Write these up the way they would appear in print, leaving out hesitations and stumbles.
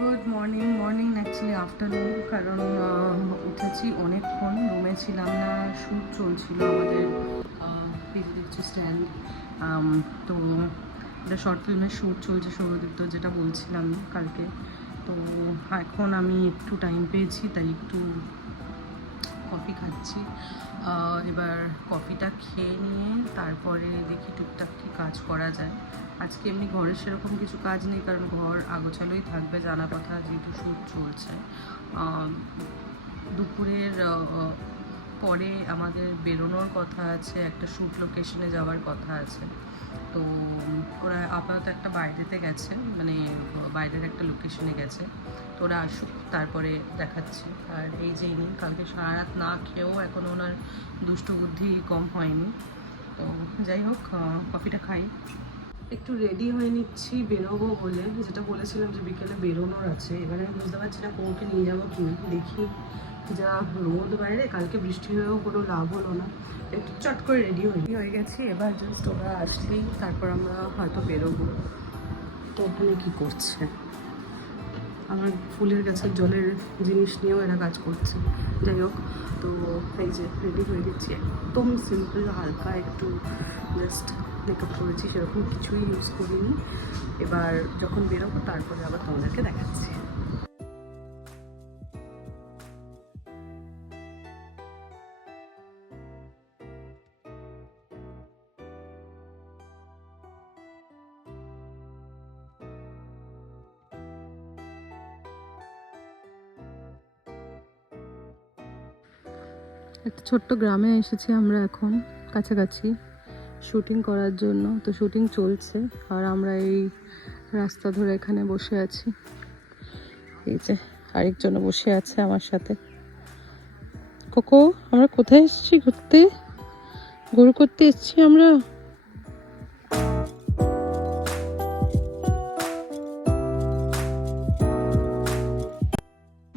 Good morning actually afternoon, কারণ উঠেছি অনেকক্ষণ, রুমে ছিলাম না, শ্যুট চলছিল আমাদের পেজে দেখছি স্ট্যান্ড। তো এটা শর্ট ফিল্মের শ্যুট চলছে সৌরদীপ্ত, যেটা বলছিলাম কালকে। তো এখন আমি একটু টাইম পেয়েছি, তাই একটু কফি খাচ্ছি। এবার কফিটা খেয়ে নিয়ে তারপরে দেখি টুকটাক কী কাজ করা যায়। আজকে এমনি ঘরে সেরকম কিছু কাজ নেই, কারণ ঘর আগোছালোই থাকবে, জানা কথা, যেহেতু শ্যুট চলছে। দুপুরের পরে আমাদের বেরোনোর কথা আছে, একটা শ্যুট লোকেশনে যাওয়ার কথা আছে। তো ওরা আপাতত একটা বাইরেতে গেছে, মানে বাইরের একটা লোকেশনে গেছে। তো ওরা আসুক, তারপরে দেখাচ্ছি। আর এই যে ইনি কালকে সারা রাত না খেয়েও এখনও ওনার দুষ্ট বুদ্ধি কম হয়নি। তো যাই হোক, কফিটা খাই। একটু রেডি হয়ে নিচ্ছি বেরোবো বলে, যেটা বলেছিলাম যে বিকেলে বেরোনোর আছে। এবারে আমি বুঝতে পারছি না কোনকে নিয়ে যাবো কি, দেখি। যা রোদ বাইরে, কালকে বৃষ্টি হয়েও কোনো লাভ হলো না। একটু চট করে রেডি হয়ে গেছি। এবার জাস্ট ওরা আসলেই তারপর আমরা হয়তো বেরোবো। তো ওখানে কী করছে, আমার ফুলের গাছের জলের জিনিস নিয়েও এরা কাজ করছে। যাই হোক, তো এই যে রেডি হয়ে গেছি, একদম সিম্পল হালকা একটু জাস্ট মেকআপ করেছি, সেরকম কিছুই ইউজ করিনি। এবার যখন বেরোবো তারপরে আবার তোমাদেরকে দেখাচ্ছি। একটা ছোট্ট গ্রামে এসেছি আমরা এখন, কাছাকাছি শুটিং করার জন্য। তো শুটিং চলছে আর আমরা এই রাস্তা ধরে এখানে বসে আছি। এই যে আরেকজনও বসে আছে আমার সাথে। কোকো, আমরা কোথায় এসেছি ঘুরতে? গরু করতে এসেছি আমরা।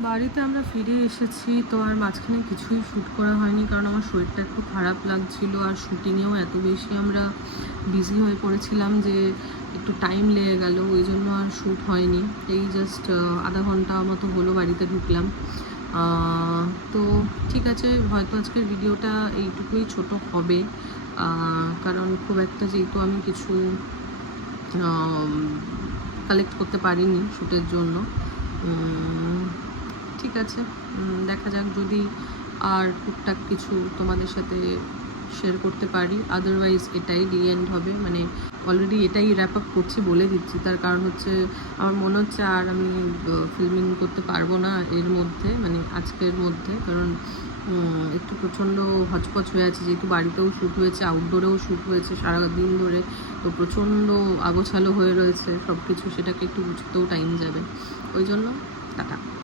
বাড়িতে আমরা ফিরে এসেছি। তো আর মাঝখানে কিছুই শ্যুট করা হয়নি, কারণ আমার শরীরটা একটু খারাপ লাগছিল। আর শ্যুটিংয়েও এত বেশি আমরা বিজি হয়ে পড়েছিলাম যে একটু টাইম লেগে গেল, ওই জন্য আর শ্যুট হয়নি। এই জাস্ট আধা ঘন্টা মতো হলো বাড়িতে ঢুকলাম। তো ঠিক আছে, হয়তো আজকের ভিডিওটা এইটুকুই ছোট হবে, কারণ খুব একটা যেহেতু আমি কিছু কালেক্ট করতে পারিনি শ্যুটের জন্য। ঠিক আছে, দেখা যাক যদি আর টুকটাক কিছু তোমাদের সাথে শেয়ার করতে পারি। আদারওয়াইজ এটাই দি এন্ড হবে, মানে অলরেডি এটাই র্যাপ আপ করছি, বলে দিচ্ছি। তার কারণ হচ্ছে আমার মনে হচ্ছে আর আমি ফিল্মিং করতে পারবো না এর মধ্যে, মানে আজকের মধ্যে, কারণ একটু প্রচণ্ড হচপচ হয়ে আছে, যেহেতু বাড়িতেও শ্যুট হয়েছে, আউটডোরেও শ্যুট হয়েছে সারাদিন ধরে। তো প্রচণ্ড আগোছালো হয়ে রয়েছে সব কিছু, সেটাকে একটু বুঝতেও টাইম যাবে। ওই জন্য টাটা।